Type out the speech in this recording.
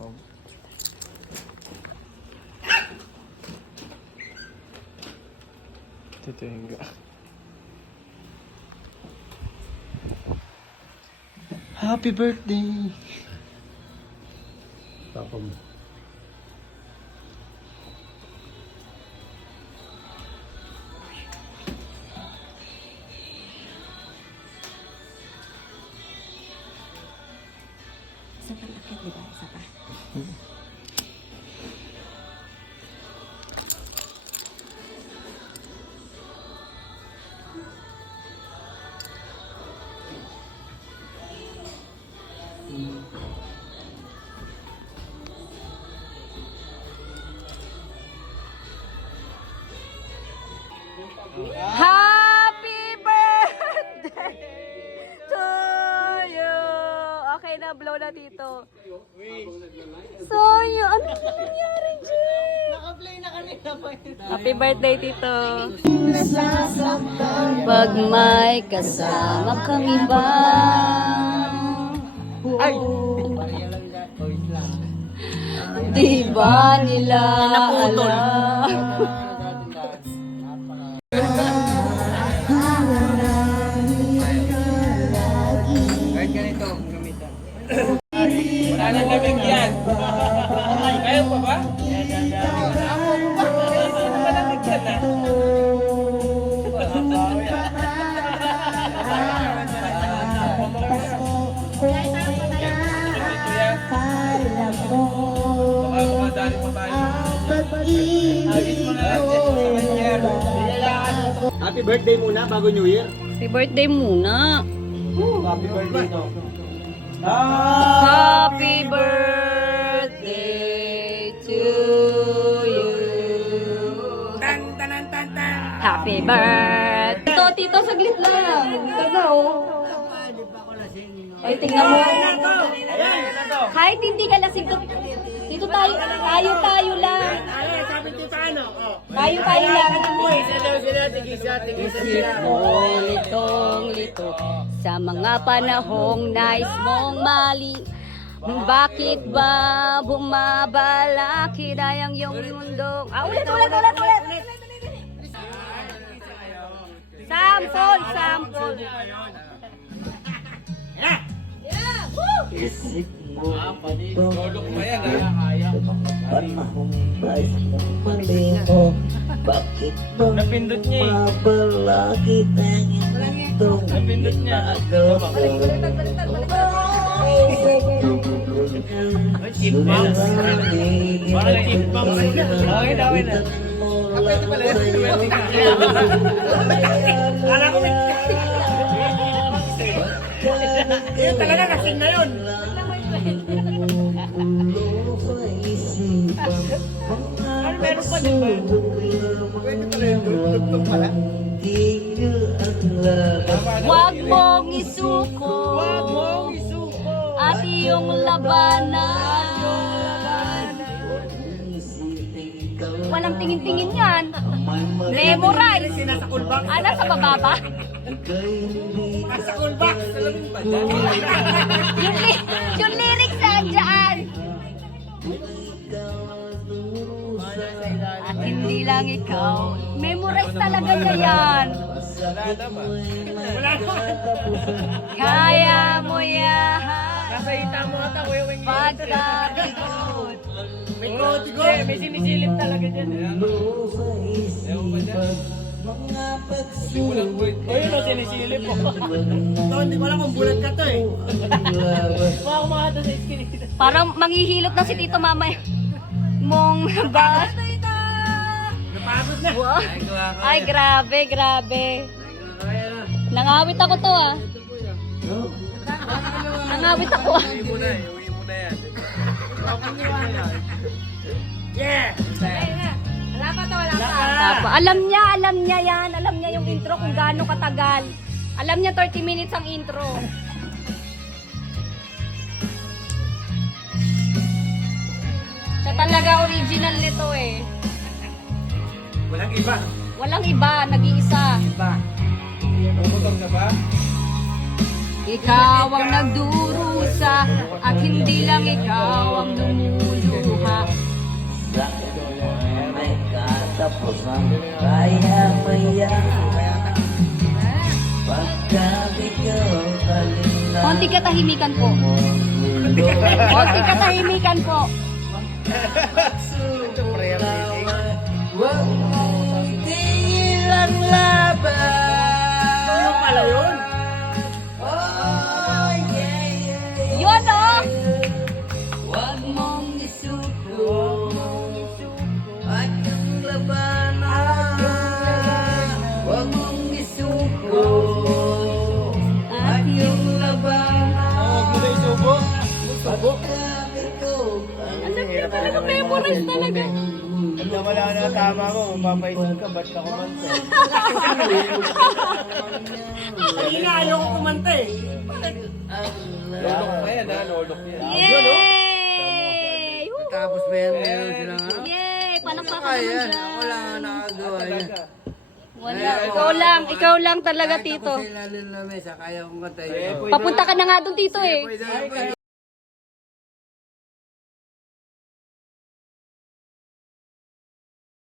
Oh. Tito Hinga. Happy birthday! Tapos mo. Isa pa akit, di ba? Isa pa. Happy birthday to you! Okay na, blow na dito. So, yun. Ano nangyari, Jay? Naka-play na kanina pa yun. Happy birthday, Tito. Pag may kasama kami ba? Ay! Di ba nila alam? Kahit ganito ang gamitan. Wala nang lamig yan. Kayo pa ba? Sino ba lamig yan ah? Baka makadali pa tayo. Agis mo na lang dyan sa kanya. Happy birthday muna bago New Year. Happy birthday muna. Happy birthday no. Happy birthday to you. Happy birthday. Tito, saglit lang. Taga, oh. Ay, tingnan mo. Kahit hindi ka lasing, dito tayo lang. Tayo lang. Litong-lito sa mga panahong nais mong mali. Bakit ba bumabala kinayang iyong mundong? Ulit. Sample. Isip mo Lolo ko pa yan ah. panahong nais mong maliho. Bakit ba Napindot niya eh. mabalagi tanging mundong Napindot niya. Chipmunks. Parang chipmunks. Okay na. Pwede pala yan. Kala ko may... Yun talaga, kasing na yun. Ano meron pa din ba? Pwede pala yun. Tugtog pala. Huwag mong isuko at iyong labanan. Walang tingin-tingin yan. Memorize. Ano sa baba ba? Nasa cool box. Salamin ba dyan? Yung lyrics nandiyan. At hindi lang ikaw. Memorize talaga niya yan. Wala naman. Wala naman. Kaya mo yan. Nasa hita mo ata, Kuya Weng. Pagkabigod. May kodigo. May sinisilip talaga dyan. Ewan ba dyan? Hindi ko lang bulit. O yun o, sinisilip mo. Ito, hindi ko alam kung bulat ka to eh. Baka kumakato sa skin. Parang manghihilot na si Tito mamaya. Mong ba? Napagod na. Wow. Ay, grabe. Nangawit ako to ah. Nangawit ako ah. Uwi mo na yan. Yeah! Wala pa to, wala pa. Tapa. Alam niya yan. Alam niya yung intro kung gaano katagal. Alam niya 30 minutes ang intro. Siya talaga original nito eh. Walang iba. Walang iba, nag-iisa. Pumutong na ba? Ikaw ang nagdurusa at hindi lang ikaw ang lumuluha. Sa may katapusan, kaya maya. Pagka ikaw kalina. Konti katahimikan po. Konti katahimikan po. Huwag mong tigil ang laban. Ano pala yun? Oh, yeah, yeah. Yun oh! Huwag mong isuko at yung labanan. Huwag mong isuko at yung labanan. Huwag mo na isubo. Subo. Ang dami talaga memorize talaga. Pag nawala na tama ko, mapapaisip ka, ba't ka kumanta? Kanina ayaw ko kumanta eh. Lolok pa yan ha, lolok yan. Yay! Woo! Tapos ba yan meron sila nga? Yay! Palakpakan Kaya, naman ako dyan. lang ang nakagawa yan. Wala. Ikaw lang talaga, Kahit Tito. ako sa ilalim ng mesa, kaya kong kantayin. Papunta ka na nga doon, Tito eh. Pwede,